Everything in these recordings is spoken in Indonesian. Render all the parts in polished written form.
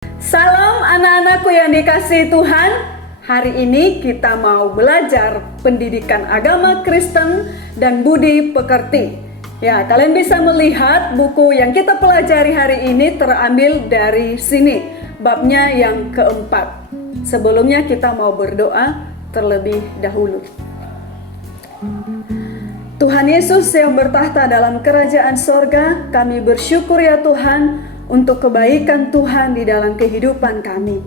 Salam anak-anakku yang dikasihi Tuhan. Hari ini kita mau belajar pendidikan agama Kristen dan budi pekerti. Ya, kalian bisa melihat buku yang kita pelajari hari ini terambil dari sini, babnya yang keempat. Sebelumnya kita mau berdoa terlebih dahulu. Tuhan Yesus yang bertahta dalam kerajaan sorga, kami bersyukur ya Tuhan untuk kebaikan Tuhan di dalam kehidupan kami.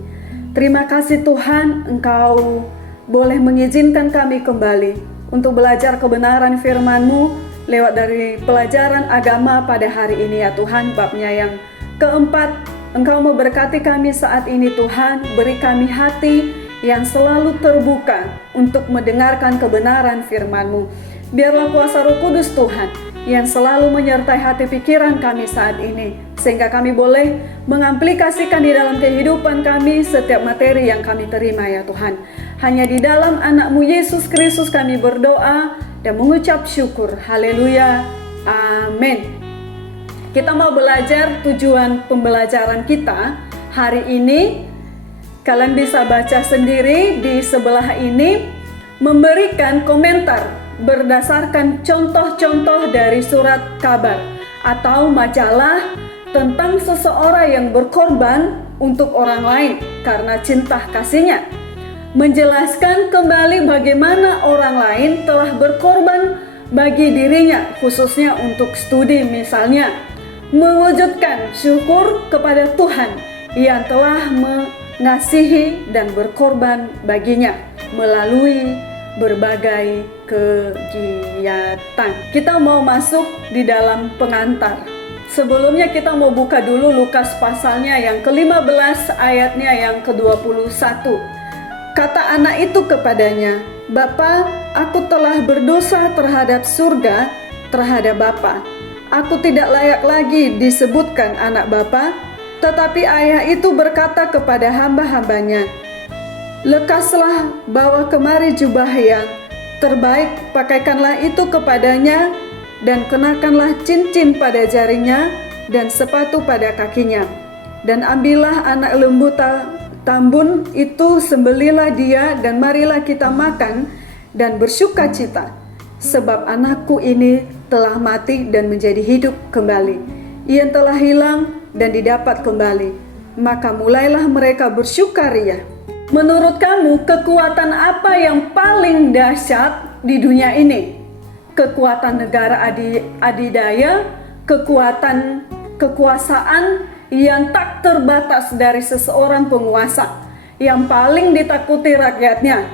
Terima kasih Tuhan, Engkau boleh mengizinkan kami kembali untuk belajar kebenaran firman-Mu lewat dari pelajaran agama pada hari ini ya Tuhan, babnya yang keempat. Engkau memberkati kami saat ini Tuhan, beri kami hati yang selalu terbuka untuk mendengarkan kebenaran firman-Mu. Biarlah kuasa Roh Kudus Tuhan yang selalu menyertai hati pikiran kami saat ini, sehingga kami boleh mengaplikasikan di dalam kehidupan kami setiap materi yang kami terima ya Tuhan. Hanya di dalam anak-Mu Yesus Kristus kami berdoa dan mengucap syukur. Haleluya, amin. Kita mau belajar tujuan pembelajaran kita hari ini. Kalian bisa baca sendiri di sebelah ini, memberikan komentar berdasarkan contoh-contoh dari surat kabar atau majalah tentang seseorang yang berkorban untuk orang lain karena cinta kasihnya. Menjelaskan kembali bagaimana orang lain telah berkorban bagi dirinya, khususnya untuk studi misalnya. Mewujudkan syukur kepada Tuhan yang telah mengasihi dan berkorban baginya melalui berbagai kegiatan. Kita mau masuk di dalam pengantar. Sebelumnya kita mau buka dulu Lukas pasalnya yang ke-15 ayatnya yang ke-21. Kata anak itu kepadanya, "Bapa, aku telah berdosa terhadap surga, terhadap Bapa. Aku tidak layak lagi disebutkan anak Bapa." Tetapi ayah itu berkata kepada hamba-hambanya, "Lekaslah, bawa kemari jubah yang terbaik, pakaikanlah itu kepadanya, dan kenakanlah cincin pada jarinya dan sepatu pada kakinya. Dan ambillah anak lembu tambun itu, sembelilah dia, dan marilah kita makan dan bersuka cita. Sebab anakku ini telah mati dan menjadi hidup kembali. Ia telah hilang dan didapat kembali." Maka mulailah mereka bersukaria. Menurut kamu, kekuatan apa yang paling dahsyat di dunia ini? Kekuatan negara adidaya, kekuasaan yang tak terbatas dari seseorang penguasa yang paling ditakuti rakyatnya,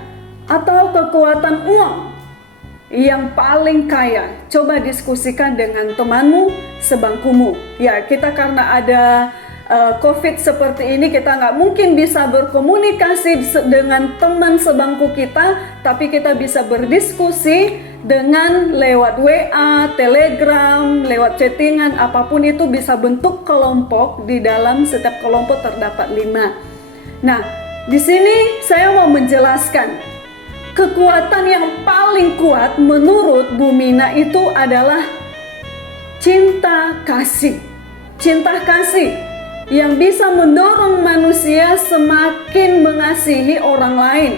atau kekuatan uang yang paling kaya? Coba diskusikan dengan temanmu sebangkumu. Ya, kita karena ada COVID seperti ini, kita nggak mungkin bisa berkomunikasi dengan teman sebangku kita, tapi kita bisa berdiskusi dengan lewat WA, Telegram, lewat chattingan, apapun itu bisa bentuk kelompok. Di dalam setiap kelompok terdapat 5. Nah, di sini saya mau menjelaskan kekuatan yang paling kuat menurut Bu Mina itu adalah cinta kasih. Cinta kasih yang bisa mendorong manusia semakin mengasihi orang lain,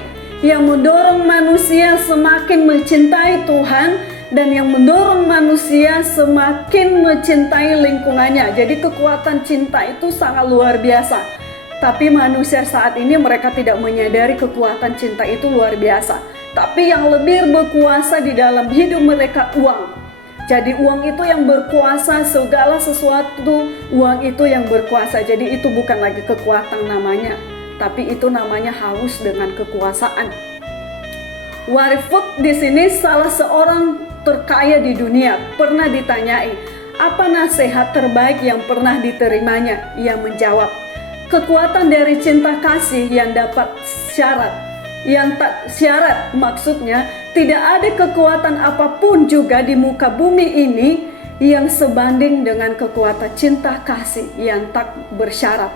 yang mendorong manusia semakin mencintai Tuhan, dan yang mendorong manusia semakin mencintai lingkungannya. Jadi kekuatan cinta itu sangat luar biasa. Tapi manusia saat ini mereka tidak menyadari kekuatan cinta itu luar biasa. Tapi yang lebih berkuasa di dalam hidup mereka uang. Jadi uang itu yang berkuasa, segala sesuatu uang itu yang berkuasa. Jadi itu bukan lagi kekuatan namanya, tapi itu namanya haus dengan kekuasaan. Warren Buffett di sini salah seorang terkaya di dunia, pernah ditanyai, apa nasihat terbaik yang pernah diterimanya? Ia menjawab, kekuatan dari cinta kasih yang dapat syarat. Yang tak syarat, maksudnya tidak ada kekuatan apapun juga di muka bumi ini yang sebanding dengan kekuatan cinta kasih yang tak bersyarat.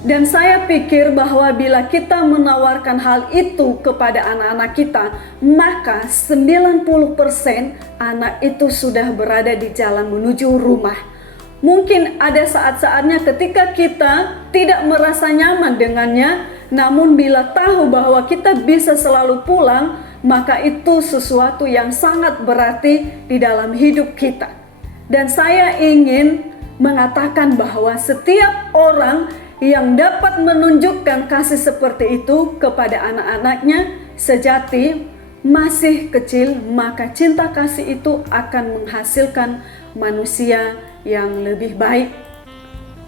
Dan saya pikir bahwa bila kita menawarkan hal itu kepada anak-anak kita, maka 90% anak itu sudah berada di jalan menuju rumah. Mungkin ada saat-saatnya ketika kita tidak merasa nyaman dengannya, namun bila tahu bahwa kita bisa selalu pulang, maka itu sesuatu yang sangat berarti di dalam hidup kita. Dan saya ingin mengatakan bahwa setiap orang yang dapat menunjukkan kasih seperti itu kepada anak-anaknya sejati masih kecil, maka cinta kasih itu akan menghasilkan manusia yang lebih baik.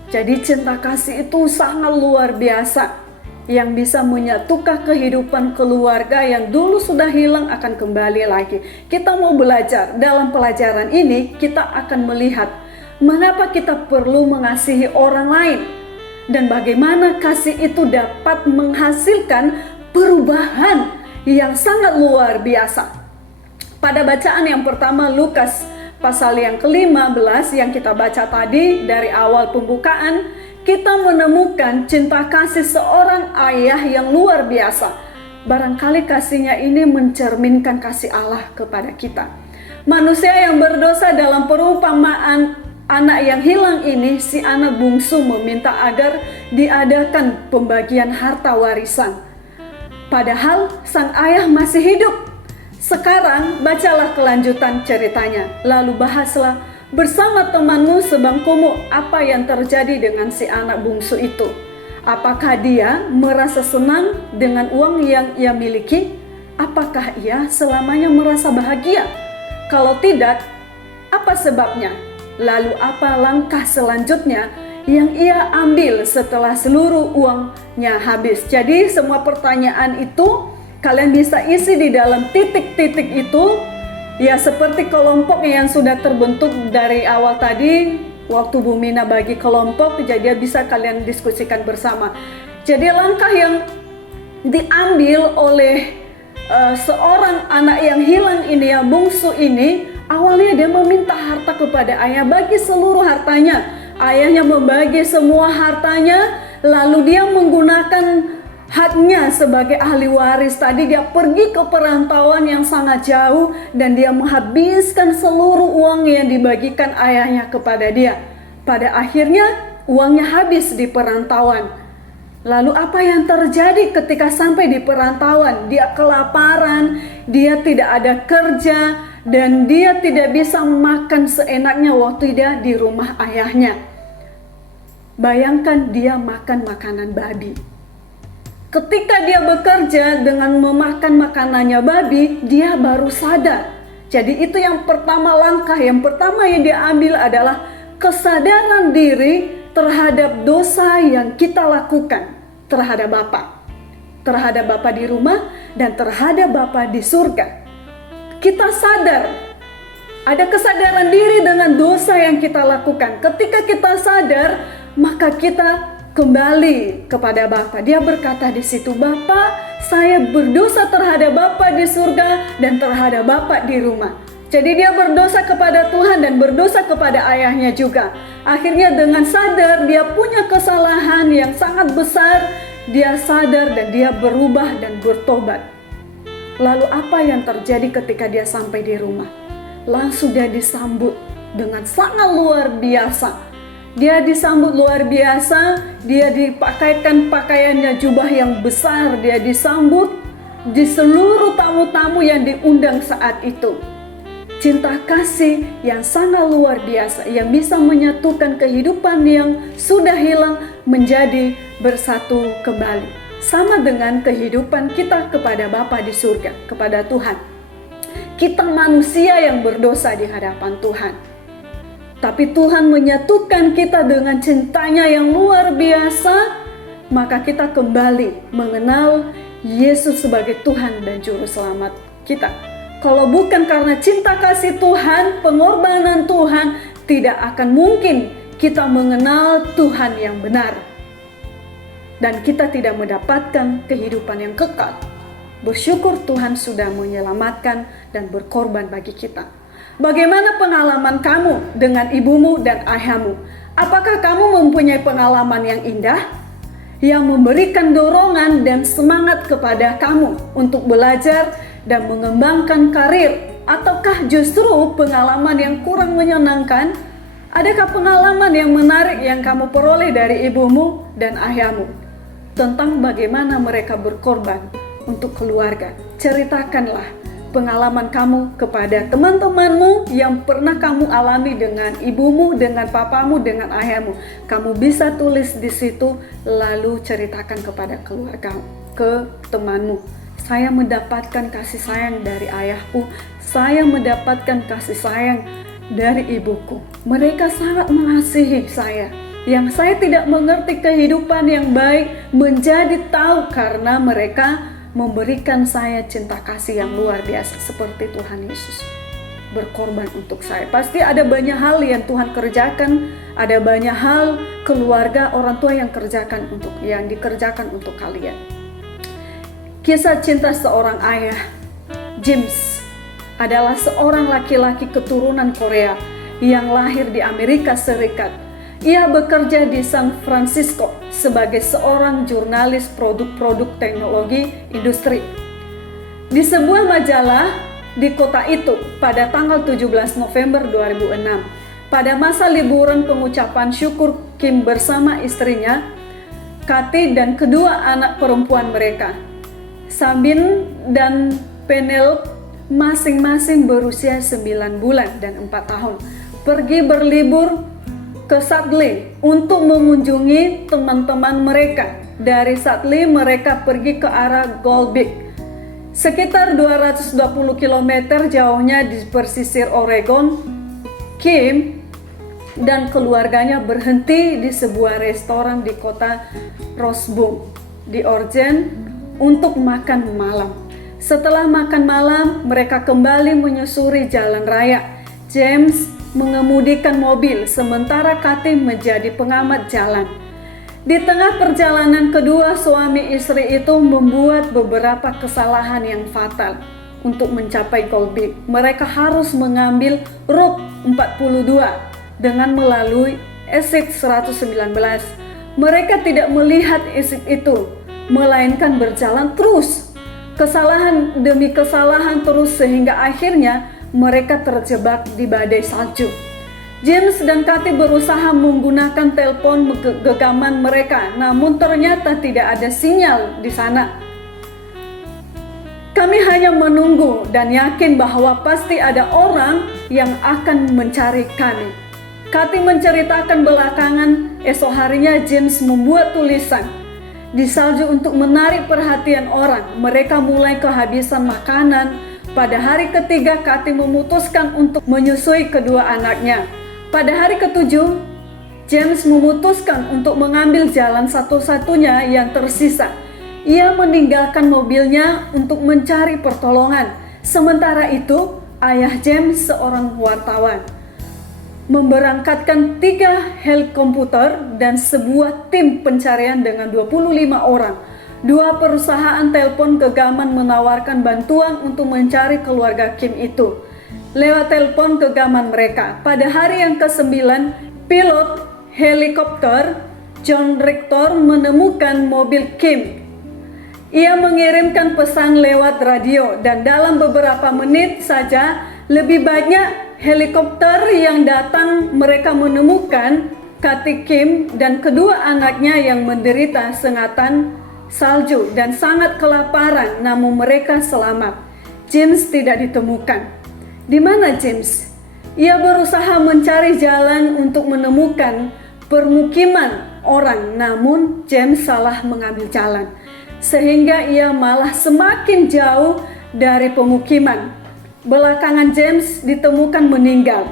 Jadi cinta kasih itu sangat luar biasa, yang bisa menyatukan kehidupan keluarga yang dulu sudah hilang akan kembali lagi. Kita mau belajar dalam pelajaran ini, kita akan melihat mengapa kita perlu mengasihi orang lain dan bagaimana kasih itu dapat menghasilkan perubahan yang sangat luar biasa. Pada bacaan yang pertama, Lukas pasal yang ke-15 yang kita baca tadi dari awal pembukaan, kita menemukan cinta kasih seorang ayah yang luar biasa. Barangkali kasihnya ini mencerminkan kasih Allah kepada kita. Manusia yang berdosa dalam perumpamaan anak yang hilang ini, si anak bungsu meminta agar diadakan pembagian harta warisan. Padahal sang ayah masih hidup. Sekarang bacalah kelanjutan ceritanya, lalu bahaslah bersama temanmu sebangkumu apa yang terjadi dengan si anak bungsu itu. Apakah dia merasa senang dengan uang yang ia miliki? Apakah ia selamanya merasa bahagia? Kalau tidak, apa sebabnya? Lalu apa langkah selanjutnya yang ia ambil setelah seluruh uangnya habis? Jadi semua pertanyaan itu kalian bisa isi di dalam titik-titik itu. Ya, seperti kelompok yang sudah terbentuk dari awal tadi, waktu Bu Mina bagi kelompok, jadi bisa kalian diskusikan bersama. Jadi langkah yang diambil oleh seorang anak yang hilang ini, yang bungsu ini, awalnya dia meminta harta kepada ayah, bagi seluruh hartanya. Ayahnya membagi semua hartanya, lalu dia menggunakan haknya sebagai ahli waris tadi. Dia pergi ke perantauan yang sangat jauh dan dia menghabiskan seluruh uang yang dibagikan ayahnya kepada dia. Pada akhirnya uangnya habis di perantauan. Lalu apa yang terjadi ketika sampai di perantauan? Dia kelaparan, dia tidak ada kerja, dan dia tidak bisa makan seenaknya waktu dia di rumah ayahnya. Bayangkan dia makan makanan babi. Ketika dia bekerja dengan memakan makanannya babi, dia baru sadar. Jadi itu yang pertama, langkah yang pertama yang dia ambil adalah kesadaran diri terhadap dosa yang kita lakukan terhadap Bapa. Terhadap Bapa di rumah dan terhadap Bapa di surga. Kita sadar, ada kesadaran diri dengan dosa yang kita lakukan. Ketika kita sadar, maka kita kembali kepada Bapa. Dia berkata di situ, Bapa, saya berdosa terhadap Bapa di surga dan terhadap Bapa di rumah. Jadi dia berdosa kepada Tuhan dan berdosa kepada ayahnya juga. Akhirnya dengan sadar dia punya kesalahan yang sangat besar, dia sadar dan dia berubah dan bertobat. Lalu apa yang terjadi ketika dia sampai di rumah? Langsung dia disambut dengan sangat luar biasa. Dia disambut luar biasa, dia dipakaikan pakaiannya jubah yang besar, dia disambut di seluruh tamu-tamu yang diundang saat itu. Cinta kasih yang sangat luar biasa, yang bisa menyatukan kehidupan yang sudah hilang menjadi bersatu kembali. Sama dengan kehidupan kita kepada Bapa di surga, kepada Tuhan. Kita manusia yang berdosa di hadapan Tuhan. Tapi Tuhan menyatukan kita dengan cintanya yang luar biasa, maka kita kembali mengenal Yesus sebagai Tuhan dan Juru Selamat kita. Kalau bukan karena cinta kasih Tuhan, pengorbanan Tuhan, tidak akan mungkin kita mengenal Tuhan yang benar. Dan kita tidak mendapatkan kehidupan yang kekal. Bersyukur Tuhan sudah menyelamatkan dan berkorban bagi kita. Bagaimana pengalaman kamu dengan ibumu dan ayahmu? Apakah kamu mempunyai pengalaman yang indah, yang memberikan dorongan dan semangat kepada kamu untuk belajar dan mengembangkan karir? Ataukah justru pengalaman yang kurang menyenangkan? Adakah pengalaman yang menarik yang kamu peroleh dari ibumu dan ayahmu tentang bagaimana mereka berkorban untuk keluarga? Ceritakanlah pengalaman kamu kepada teman-temanmu yang pernah kamu alami dengan ibumu, dengan papamu, dengan ayahmu. Kamu bisa tulis di situ, lalu ceritakan kepada keluarga, ke temanmu. Saya mendapatkan kasih sayang dari ayahku, saya mendapatkan kasih sayang dari ibuku. Mereka sangat mengasihi saya. Yang saya tidak mengerti kehidupan yang baik menjadi tahu karena mereka memberikan saya cinta kasih yang luar biasa seperti Tuhan Yesus berkorban untuk saya. Pasti ada banyak hal yang Tuhan kerjakan, ada banyak hal keluarga orang tua yang dikerjakan untuk kalian. Kisah cinta seorang ayah. James adalah seorang laki-laki keturunan Korea yang lahir di Amerika Serikat. Ia bekerja di San Francisco sebagai seorang jurnalis produk-produk teknologi industri. Di sebuah majalah di kota itu pada tanggal 17 November 2006, pada masa liburan pengucapan syukur Kim bersama istrinya, Kathy dan kedua anak perempuan mereka, Sabine dan Penelope, masing-masing berusia 9 bulan dan 4 tahun, pergi berlibur ke Salt untuk mengunjungi teman-teman mereka. Dari Salt mereka pergi ke arah Gold Beach, sekitar 220 km jauhnya di pesisir Oregon. Kim dan keluarganya berhenti di sebuah restoran di kota Rosebud di Oregon untuk makan malam. Setelah makan malam, mereka kembali menyusuri jalan raya. James mengemudikan mobil, sementara Kathy menjadi pengamat jalan. Di tengah perjalanan kedua suami istri itu membuat beberapa kesalahan yang fatal untuk mencapai Gold Beach. Mereka harus mengambil Route 42 dengan melalui exit 119. Mereka tidak melihat exit itu, melainkan berjalan terus. Kesalahan demi kesalahan terus sehingga akhirnya mereka terjebak di badai salju. James dan Kathy berusaha menggunakan telepon genggaman mereka, namun ternyata tidak ada sinyal di sana. Kami hanya menunggu dan yakin bahwa pasti ada orang yang akan mencari kami. Kathy menceritakan belakangan esok harinya James membuat tulisan di salju untuk menarik perhatian orang. Mereka mulai kehabisan makanan. Pada hari ketiga, Kathy memutuskan untuk menyusui kedua anaknya. Pada hari ketujuh, James memutuskan untuk mengambil jalan satu-satunya yang tersisa. Ia meninggalkan mobilnya untuk mencari pertolongan. Sementara itu, ayah James, seorang wartawan, memberangkatkan 3 helikopter dan sebuah tim pencarian dengan 25 orang. 2 perusahaan telepon genggaman menawarkan bantuan untuk mencari keluarga Kim itu lewat telepon genggaman mereka. Pada hari yang ke-9, pilot helikopter John Rector menemukan mobil Kim. Ia mengirimkan pesan lewat radio dan dalam beberapa menit saja lebih banyak helikopter yang datang. Mereka menemukan Kathy, Kim dan kedua anaknya yang menderita sengatan salju dan sangat kelaparan, namun mereka selamat. James tidak ditemukan. Di mana James? Ia berusaha mencari jalan untuk menemukan permukiman orang, namun James salah mengambil jalan, sehingga ia malah semakin jauh dari pemukiman. Belakangan James ditemukan meninggal.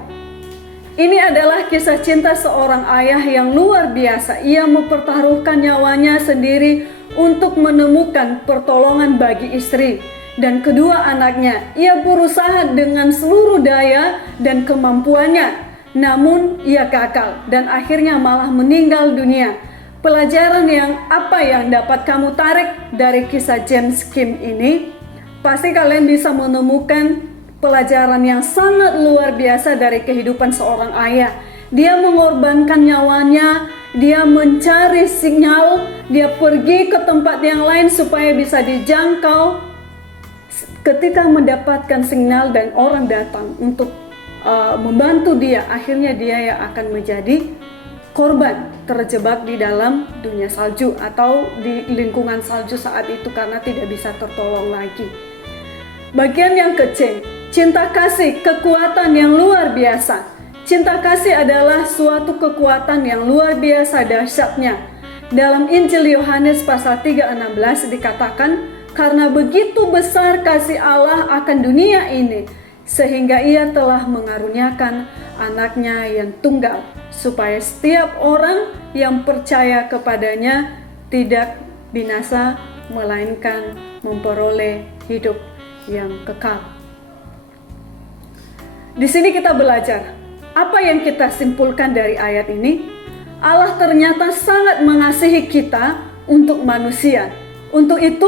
Ini adalah kisah cinta seorang ayah yang luar biasa. Ia mempertaruhkan nyawanya sendiri untuk menemukan pertolongan bagi istri dan kedua anaknya. Ia berusaha dengan seluruh daya dan kemampuannya, namun ia gagal dan akhirnya malah meninggal dunia. Pelajaran apa yang dapat kamu tarik dari kisah James Kim ini? Pasti kalian bisa menemukan pelajaran yang sangat luar biasa dari kehidupan seorang ayah. Dia mengorbankan nyawanya, dia mencari sinyal, dia pergi ke tempat yang lain supaya bisa dijangkau. Ketika mendapatkan sinyal dan orang datang untuk membantu dia, akhirnya dia yang akan menjadi korban terjebak di dalam dunia salju atau di lingkungan salju saat itu karena tidak bisa tertolong lagi. Bagian yang kecil, cinta kasih, kekuatan yang luar biasa. Cinta kasih adalah suatu kekuatan yang luar biasa dahsyatnya. Dalam Injil Yohanes pasal 3:16 dikatakan, karena begitu besar kasih Allah akan dunia ini, sehingga ia telah mengaruniakan anaknya yang tunggal, supaya setiap orang yang percaya kepadanya tidak binasa, melainkan memperoleh hidup yang kekal. Di sini kita belajar, apa yang kita simpulkan dari ayat ini? Allah ternyata sangat mengasihi kita untuk manusia. Untuk itu,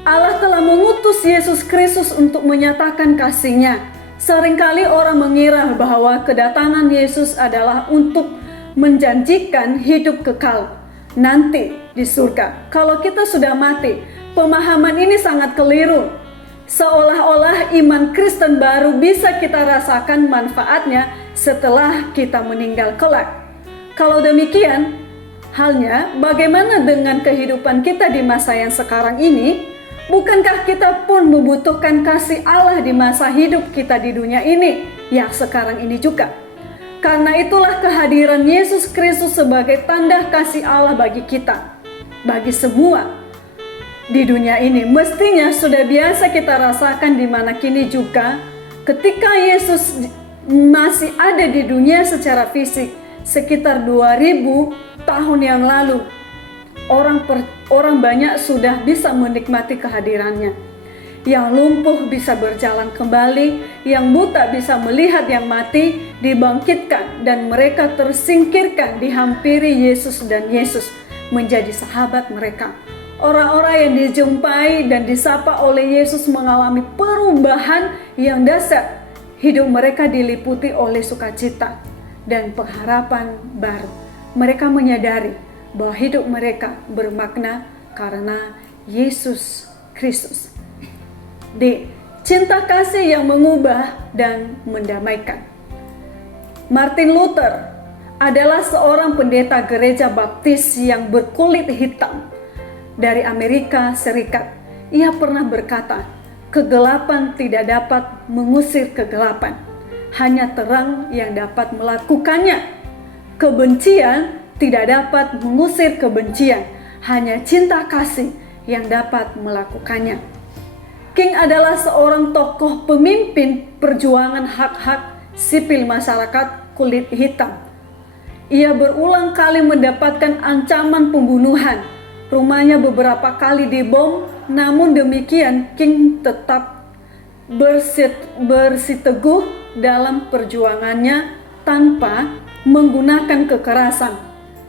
Allah telah mengutus Yesus Kristus untuk menyatakan kasih-Nya. Seringkali orang mengira bahwa kedatangan Yesus adalah untuk menjanjikan hidup kekal nanti di surga. Kalau kita sudah mati, pemahaman ini sangat keliru. Seolah-olah iman Kristen baru bisa kita rasakan manfaatnya setelah kita meninggal kelak. Kalau demikian halnya, bagaimana dengan kehidupan kita di masa yang sekarang ini? Bukankah kita pun membutuhkan kasih Allah di masa hidup kita di dunia ini, yang sekarang ini juga? Karena itulah kehadiran Yesus Kristus sebagai tanda kasih Allah bagi kita, bagi semua di dunia ini. Mestinya sudah biasa kita rasakan di mana kini juga ketika Yesus masih ada di dunia secara fisik, sekitar 2000 tahun yang lalu, orang banyak sudah bisa menikmati kehadirannya. Yang lumpuh bisa berjalan kembali, yang buta bisa melihat yang mati, dibangkitkan, dan mereka tersingkirkan dihampiri Yesus, dan Yesus menjadi sahabat mereka. Orang-orang yang dijumpai dan disapa oleh Yesus mengalami perubahan yang dahsyat. Hidup mereka diliputi oleh sukacita dan pengharapan baru. Mereka menyadari bahwa hidup mereka bermakna karena Yesus Kristus. D. Cinta kasih yang mengubah dan mendamaikan. Martin Luther adalah seorang pendeta gereja baptis yang berkulit hitam dari Amerika Serikat. Ia pernah berkata, kegelapan tidak dapat mengusir kegelapan, hanya terang yang dapat melakukannya. Kebencian tidak dapat mengusir kebencian, hanya cinta kasih yang dapat melakukannya. King adalah seorang tokoh pemimpin perjuangan hak-hak sipil masyarakat kulit hitam. Ia berulang kali mendapatkan ancaman pembunuhan. Rumahnya beberapa kali dibom, namun demikian King tetap bersiteguh dalam perjuangannya tanpa menggunakan kekerasan.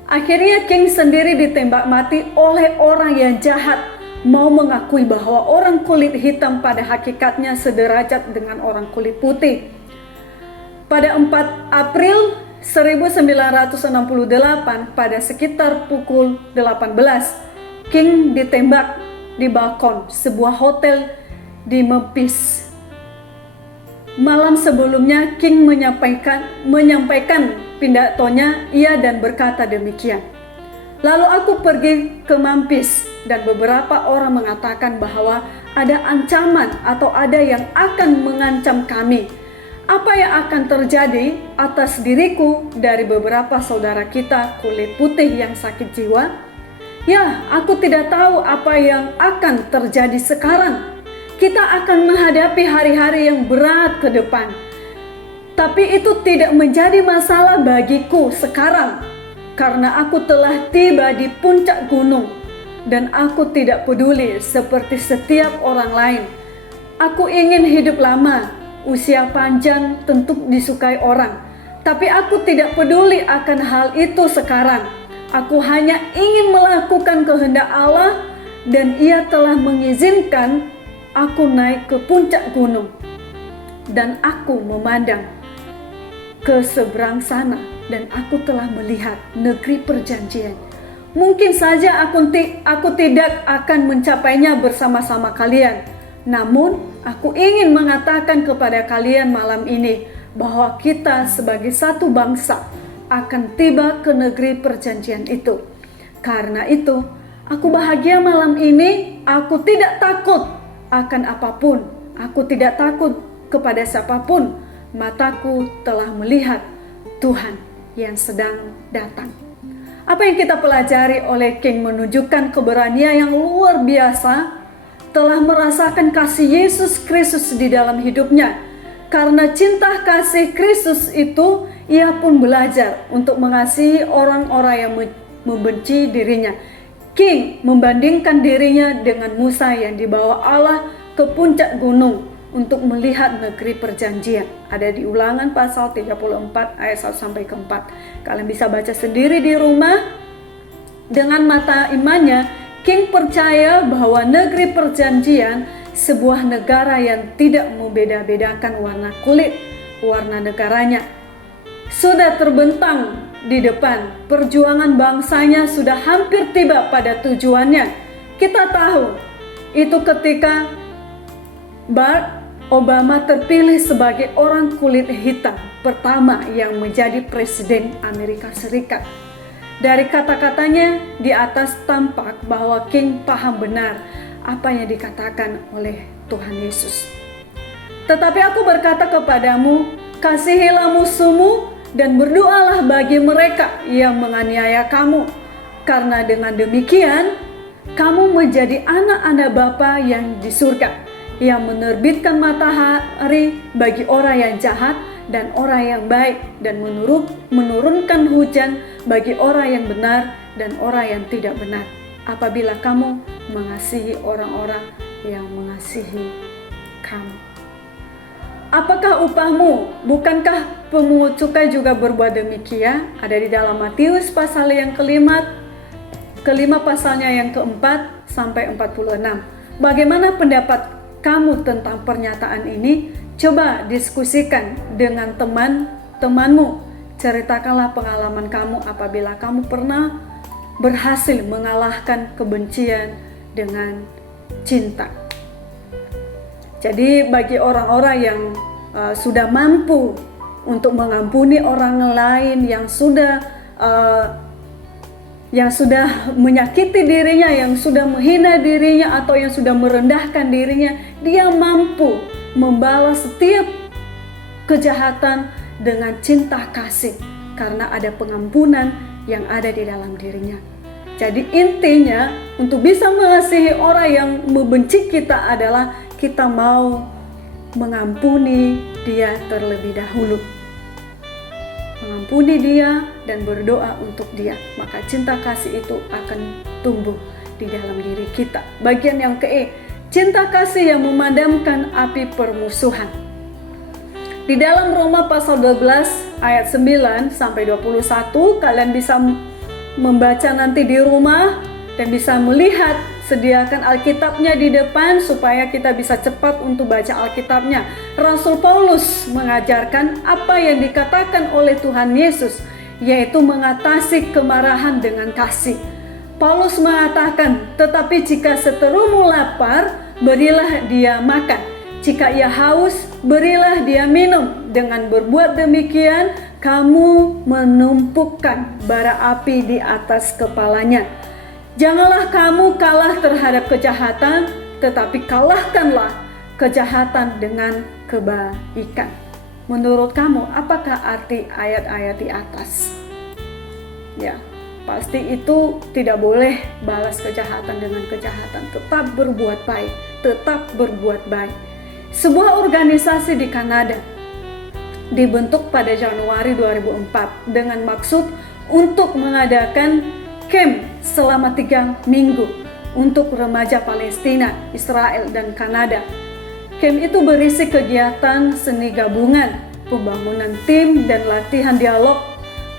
Akhirnya King sendiri ditembak mati oleh orang yang jahat, mau mengakui bahwa orang kulit hitam pada hakikatnya sederajat dengan orang kulit putih. Pada 4 April 1968 pada sekitar pukul 18, King ditembak di balkon sebuah hotel di Memphis. Malam sebelumnya King menyampaikan pidatonya, ia dan berkata demikian. Lalu aku pergi ke Memphis dan beberapa orang mengatakan bahwa ada ancaman atau ada yang akan mengancam kami. Apa yang akan terjadi atas diriku dari beberapa saudara kita kulit putih yang sakit jiwa? Ya, aku tidak tahu apa yang akan terjadi sekarang. Kita akan menghadapi hari-hari yang berat ke depan. Tapi itu tidak menjadi masalah bagiku sekarang, karena aku telah tiba di puncak gunung dan aku tidak peduli seperti setiap orang lain. Aku ingin hidup lama, usia panjang tentu disukai orang, tapi aku tidak peduli akan hal itu sekarang. Aku hanya ingin melakukan kehendak Allah dan Ia telah mengizinkan aku naik ke puncak gunung dan aku memandang ke seberang sana dan aku telah melihat negeri perjanjian. Mungkin saja aku tidak akan mencapainya bersama-sama kalian. Namun aku ingin mengatakan kepada kalian malam ini bahwa kita sebagai satu bangsa akan tiba ke negeri perjanjian itu. Karena itu, aku bahagia malam ini. Aku tidak takut akan apapun. Aku tidak takut kepada siapapun. Mataku telah melihat Tuhan yang sedang datang. Apa yang kita pelajari oleh King menunjukkan keberanian yang luar biasa, telah merasakan kasih Yesus Kristus di dalam hidupnya. Karena cinta kasih Kristus itu, ia pun belajar untuk mengasihi orang-orang yang membenci dirinya. King membandingkan dirinya dengan Musa yang dibawa Allah ke puncak gunung untuk melihat negeri perjanjian. Ada di Ulangan pasal 34 ayat 1 sampai ke 4. Kalian bisa baca sendiri di rumah. Dengan mata imannya, King percaya bahwa negeri perjanjian sebuah negara yang tidak membeda-bedakan warna kulit, warna negaranya, sudah terbentang di depan. Perjuangan bangsanya sudah hampir tiba pada tujuannya. Kita tahu itu ketika Barack Obama terpilih sebagai orang kulit hitam pertama yang menjadi presiden Amerika Serikat. Dari kata-katanya di atas tampak bahwa King paham benar apa yang dikatakan oleh Tuhan Yesus. Tetapi aku berkata kepadamu, kasihilah musuhmu dan berdoalah bagi mereka yang menganiaya kamu. Karena dengan demikian, kamu menjadi anak-anak Bapa yang di surga, yang menerbitkan matahari bagi orang yang jahat dan orang yang baik, dan menurunkan hujan bagi orang yang benar dan orang yang tidak benar, apabila kamu mengasihi orang-orang yang mengasihi kamu. Apakah upahmu? Bukankah pemungut cukai juga berbuat demikian? Ada di dalam Matius pasal yang kelima pasalnya yang keempat sampai 46. Bagaimana pendapat kamu tentang pernyataan ini? Coba diskusikan dengan teman-temanmu. Ceritakanlah pengalaman kamu apabila kamu pernah berhasil mengalahkan kebencian dengan cinta. Jadi bagi orang-orang yang sudah mampu untuk mengampuni orang lain, yang sudah menyakiti dirinya, yang sudah menghina dirinya, atau yang sudah merendahkan dirinya, dia mampu membalas setiap kejahatan dengan cinta kasih karena ada pengampunan yang ada di dalam dirinya. Jadi intinya untuk bisa mengasihi orang yang membenci kita adalah kita mau mengampuni dia terlebih dahulu. Mengampuni dia dan berdoa untuk dia. Maka cinta kasih itu akan tumbuh di dalam diri kita. Bagian yang ke-E, cinta kasih yang memadamkan api permusuhan. Di dalam Roma pasal 12 ayat 9 sampai 21, kalian bisa membaca nanti di rumah dan bisa melihat. Sediakan Alkitabnya di depan supaya kita bisa cepat untuk baca Alkitabnya. Rasul Paulus mengajarkan apa yang dikatakan oleh Tuhan Yesus, yaitu mengatasi kemarahan dengan kasih. Paulus mengatakan, tetapi jika seterumu lapar, berilah dia makan. Jika ia haus, berilah dia minum. Dengan berbuat demikian, kamu menumpukan bara api di atas kepalanya. Janganlah kamu kalah terhadap kejahatan, tetapi kalahkanlah kejahatan dengan kebaikan. Menurut kamu, apakah arti ayat-ayat di atas? Ya, pasti itu tidak boleh balas kejahatan dengan kejahatan. Tetap berbuat baik, tetap berbuat baik. Sebuah organisasi di Kanada dibentuk pada Januari 2004 dengan maksud untuk mengadakan camp selama 3 minggu untuk remaja Palestina, Israel, dan Kanada. Camp itu berisi kegiatan seni gabungan, pembangunan tim, dan latihan dialog,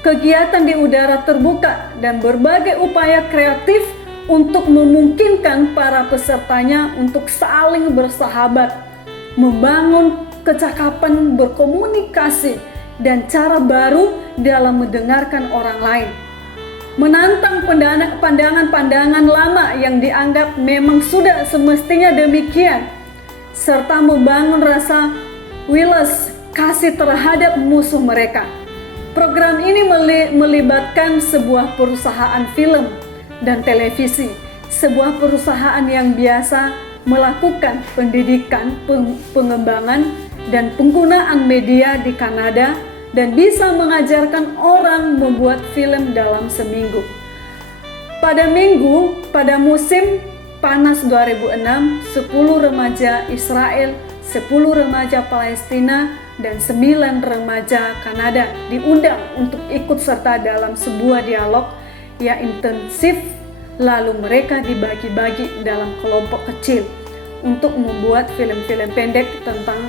kegiatan di udara terbuka, dan berbagai upaya kreatif untuk memungkinkan para pesertanya untuk saling bersahabat, membangun kecakapan berkomunikasi, dan cara baru dalam mendengarkan orang lain. Menantang pandangan-pandangan lama yang dianggap memang sudah semestinya demikian, serta membangun rasa kasih terhadap musuh mereka. Program ini melibatkan sebuah perusahaan film dan televisi, sebuah perusahaan yang biasa melakukan pendidikan, pengembangan, dan penggunaan media di Kanada dan bisa mengajarkan orang membuat film dalam seminggu. Pada musim panas 2006, 10 remaja Israel, 10 remaja Palestina, dan 9 remaja Kanada diundang untuk ikut serta dalam sebuah dialog yang intensif. Lalu mereka dibagi-bagi dalam kelompok kecil untuk membuat film-film pendek tentang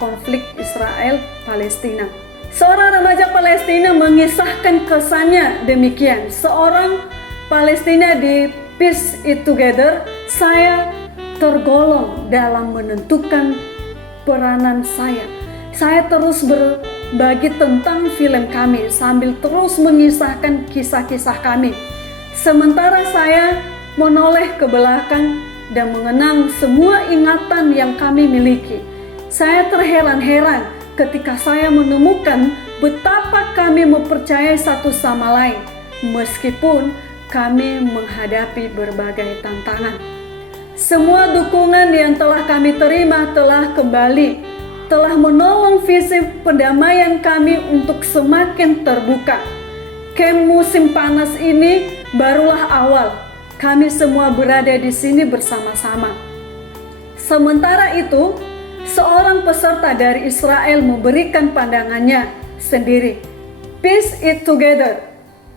konflik Israel-Palestina. Seorang remaja Palestina mengisahkan kesannya demikian. Seorang Palestina di Piece It Together, saya tergolong dalam menentukan peranan saya. Saya terus berbagi tentang film kami sambil terus mengisahkan kisah-kisah kami. Sementara saya menoleh ke belakang dan mengenang semua ingatan yang kami miliki. Saya terheran-heran ketika saya menemukan betapa kami mempercayai satu sama lain, meskipun kami menghadapi berbagai tantangan. Semua dukungan yang telah kami terima telah menolong visi perdamaian kami untuk semakin terbuka. Camp musim panas ini barulah awal. Kami semua berada di sini bersama-sama. Sementara itu, seorang peserta dari Israel memberikan pandangannya sendiri. Piece It Together.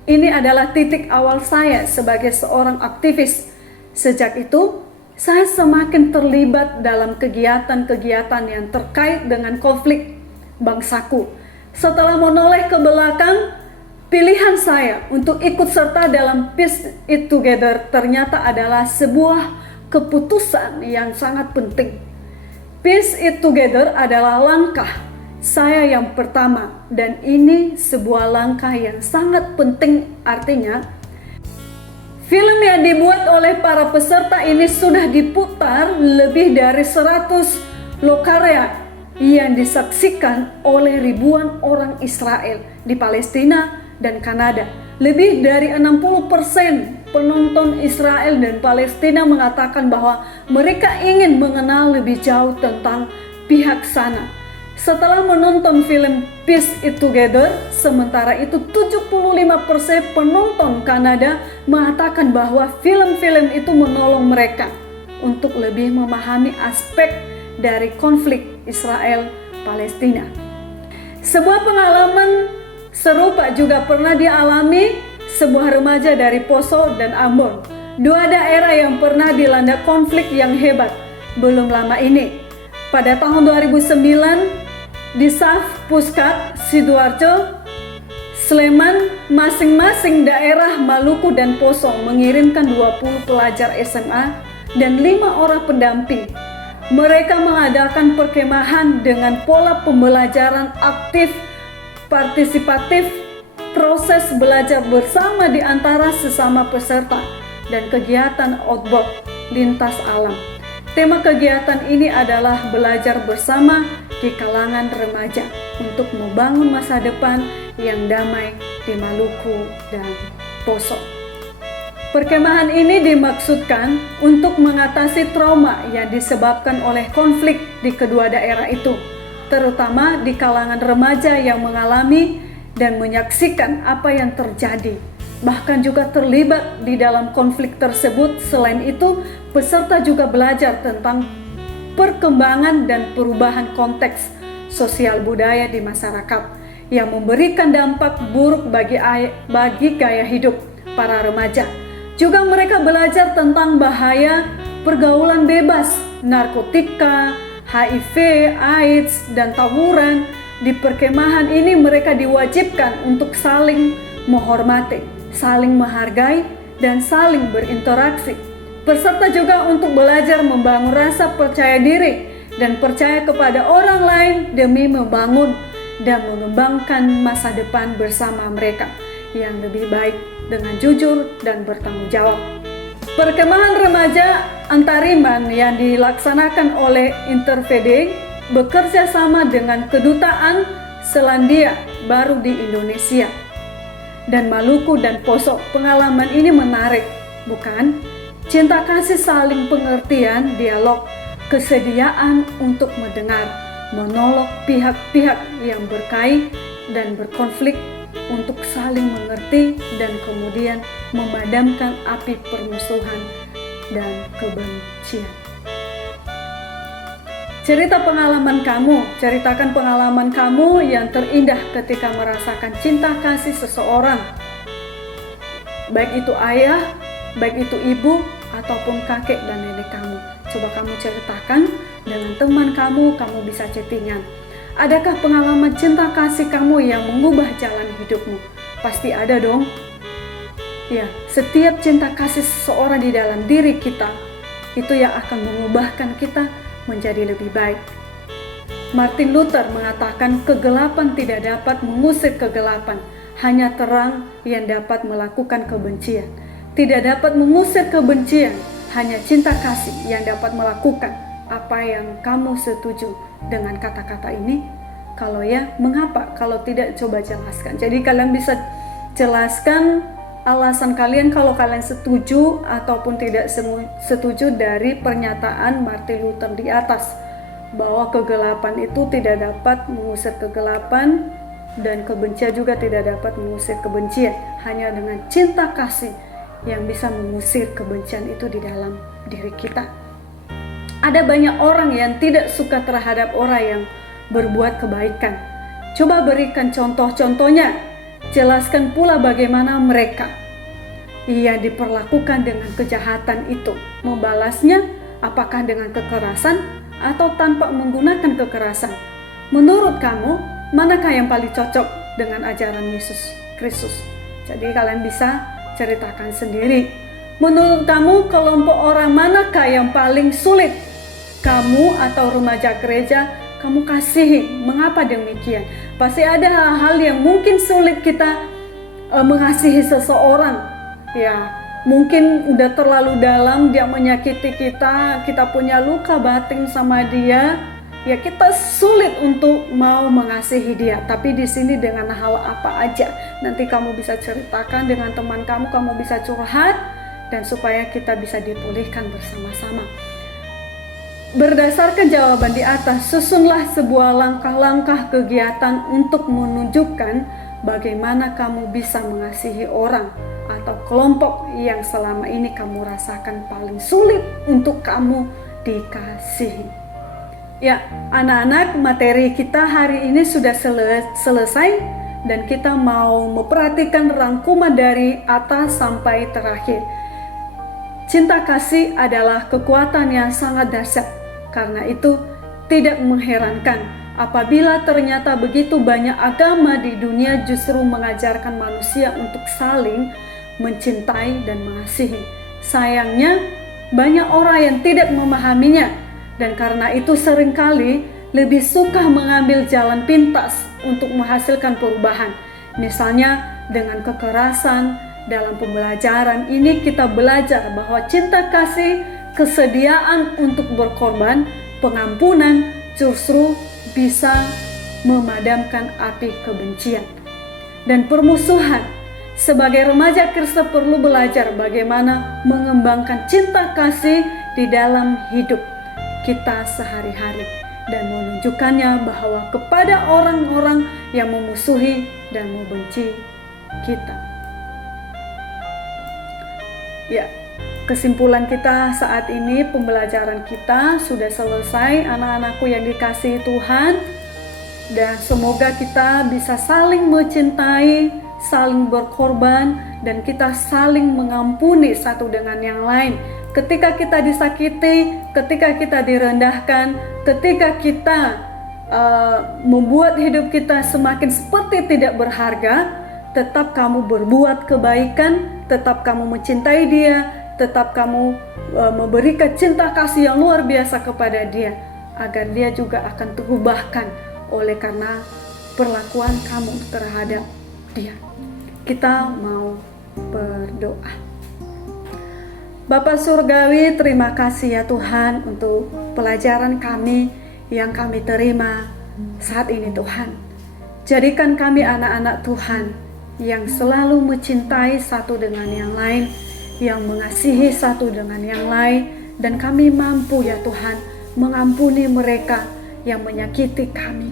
Ini adalah titik awal saya sebagai seorang aktivis. Sejak itu, saya semakin terlibat dalam kegiatan-kegiatan yang terkait dengan konflik bangsaku. Setelah menoleh ke belakang, pilihan saya untuk ikut serta dalam Piece It Together ternyata adalah sebuah keputusan yang sangat penting. Piece It Together adalah langkah saya yang pertama, dan ini sebuah langkah yang sangat penting. Artinya, film yang dibuat oleh para peserta ini sudah diputar lebih dari 100 lokarya yang disaksikan oleh ribuan orang Israel di Palestina dan Kanada. Lebih dari 60% penonton Israel dan Palestina mengatakan bahwa mereka ingin mengenal lebih jauh tentang pihak sana. Setelah menonton film Piece It Together, sementara itu 75% penonton Kanada mengatakan bahwa film-film itu menolong mereka untuk lebih memahami aspek dari konflik Israel-Palestina. Sebuah pengalaman serupa juga pernah dialami sebuah remaja dari Poso dan Ambon, dua daerah yang pernah dilanda konflik yang hebat belum lama ini. Pada tahun 2009, di Saf, Puskat, Sidoarjo, Sleman, masing-masing daerah Maluku dan Poso mengirimkan 20 pelajar SMA dan 5 orang pendamping. Mereka mengadakan perkemahan dengan pola pembelajaran aktif, partisipatif, proses belajar bersama di antara sesama peserta, dan kegiatan outbound lintas alam. Tema kegiatan ini adalah belajar bersama di kalangan remaja untuk membangun masa depan yang damai di Maluku dan Poso. Perkemahan ini dimaksudkan untuk mengatasi trauma yang disebabkan oleh konflik di kedua daerah itu, terutama di kalangan remaja yang mengalami dan menyaksikan apa yang terjadi, bahkan juga terlibat di dalam konflik tersebut. Selain itu, peserta juga belajar tentang perkembangan dan perubahan konteks sosial budaya di masyarakat yang memberikan dampak buruk bagi gaya hidup para remaja. Juga mereka belajar tentang bahaya pergaulan bebas, narkotika, HIV, AIDS, dan tawuran. Di perkemahan ini mereka diwajibkan untuk saling menghormati, saling menghargai, dan saling berinteraksi. Peserta juga untuk belajar membangun rasa percaya diri dan percaya kepada orang lain demi membangun dan mengembangkan masa depan bersama mereka yang lebih baik dengan jujur dan bertanggung jawab. Perkemahan remaja Antariman yang dilaksanakan oleh Interfede bekerja sama dengan kedutaan Selandia Baru di Indonesia dan Maluku dan Poso. Pengalaman ini menarik, bukan? Cinta kasih, saling pengertian, dialog, kesediaan untuk mendengar, menolong pihak-pihak yang berkait dan berkonflik untuk saling mengerti dan kemudian memadamkan api permusuhan dan kebencian. Ceritakan pengalaman kamu yang terindah ketika merasakan cinta kasih seseorang, baik itu ayah, baik itu ibu, ataupun kakek dan nenek kamu. Coba kamu ceritakan dengan teman kamu bisa chattingan. Adakah pengalaman cinta kasih kamu yang mengubah jalan hidupmu? Pasti ada dong. Ya, setiap cinta kasih seseorang di dalam diri kita, itu yang akan mengubahkan kita menjadi lebih baik. Martin Luther mengatakan kegelapan tidak dapat mengusir kegelapan, hanya terang yang dapat melakukan kebencian. Tidak dapat mengusir kebencian, hanya cinta kasih yang dapat melakukan. Apa yang kamu setuju dengan kata-kata ini? Kalau ya, mengapa? Kalau tidak, coba jelaskan. Jadi kalian bisa jelaskan alasan kalian kalau kalian setuju ataupun tidak setuju dari pernyataan Martin Luther di atas, bahwa kegelapan itu tidak dapat mengusir kegelapan dan kebencian juga tidak dapat mengusir kebencian. Hanya dengan cinta kasih yang bisa mengusir kebencian itu di dalam diri kita. Ada banyak orang yang tidak suka terhadap orang yang berbuat kebaikan. Coba berikan contoh-contohnya. Jelaskan pula bagaimana mereka yang diperlakukan dengan kejahatan itu membalasnya, apakah dengan kekerasan atau tanpa menggunakan kekerasan. Menurut kamu, manakah yang paling cocok dengan ajaran Yesus Kristus? Jadi kalian bisa ceritakan sendiri. Menurut kamu, kelompok orang manakah yang paling sulit kamu atau remaja gereja kamu kasihi? Mengapa demikian? Pasti ada hal-hal yang mungkin sulit kita mengasihi seseorang. Ya, mungkin udah terlalu dalam, dia menyakiti kita, kita punya luka batin sama dia. Ya, kita sulit untuk mau mengasihi dia. Tapi di sini dengan hal apa aja? Nanti kamu bisa ceritakan dengan teman kamu bisa curhat, dan supaya kita bisa dipulihkan bersama-sama. Berdasarkan jawaban di atas, susunlah sebuah langkah-langkah kegiatan untuk menunjukkan bagaimana kamu bisa mengasihi orang atau kelompok yang selama ini kamu rasakan paling sulit untuk kamu dikasihi. Ya, anak-anak, materi kita hari ini sudah selesai dan kita mau memperhatikan rangkuman dari atas sampai terakhir. Cinta kasih adalah kekuatan yang sangat dahsyat. Karena itu tidak mengherankan apabila ternyata begitu banyak agama di dunia justru mengajarkan manusia untuk saling mencintai dan mengasihi. Sayangnya banyak orang yang tidak memahaminya, dan karena itu seringkali lebih suka mengambil jalan pintas untuk menghasilkan perubahan. Misalnya dengan kekerasan. Dalam pembelajaran ini kita belajar bahwa cinta kasih, kesediaan untuk berkorban, pengampunan justru bisa memadamkan api kebencian dan permusuhan. Sebagai remaja Kristen perlu belajar bagaimana mengembangkan cinta kasih di dalam hidup kita sehari-hari dan menunjukkannya bahwa kepada orang-orang yang memusuhi dan membenci kita. Ya, kesimpulan kita saat ini, pembelajaran kita sudah selesai, anak-anakku yang dikasihi Tuhan, dan semoga kita bisa saling mencintai, saling berkorban, dan kita saling mengampuni satu dengan yang lain. Ketika kita disakiti, ketika kita direndahkan, ketika kita membuat hidup kita semakin seperti tidak berharga, tetap kamu berbuat kebaikan, tetap kamu mencintai dia, tetap kamu memberikan cinta kasih yang luar biasa kepada dia, agar dia juga akan terubahkan oleh karena perlakuan kamu terhadap dia. Kita mau berdoa. Bapa Surgawi, terima kasih ya Tuhan untuk pelajaran kami yang kami terima saat ini Tuhan. Jadikan kami anak-anak Tuhan yang selalu mencintai satu dengan yang lain, yang mengasihi satu dengan yang lain, dan kami mampu ya Tuhan mengampuni mereka yang menyakiti kami.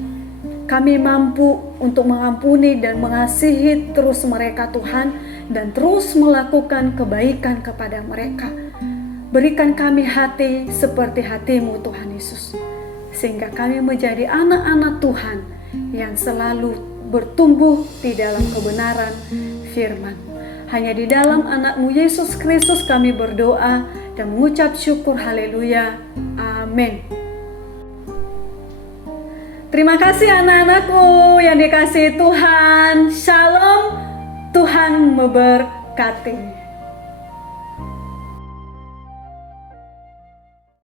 Kami mampu untuk mengampuni dan mengasihi terus mereka Tuhan, dan terus melakukan kebaikan kepada mereka. Berikan kami hati seperti hati-Mu Tuhan Yesus, sehingga kami menjadi anak-anak Tuhan yang selalu bertumbuh di dalam kebenaran firman. Hanya di dalam anak-Mu Yesus Kristus kami berdoa dan mengucap syukur, haleluya, amin. Terima kasih anak-anakku yang dikasihi Tuhan. Shalom, Tuhan memberkati.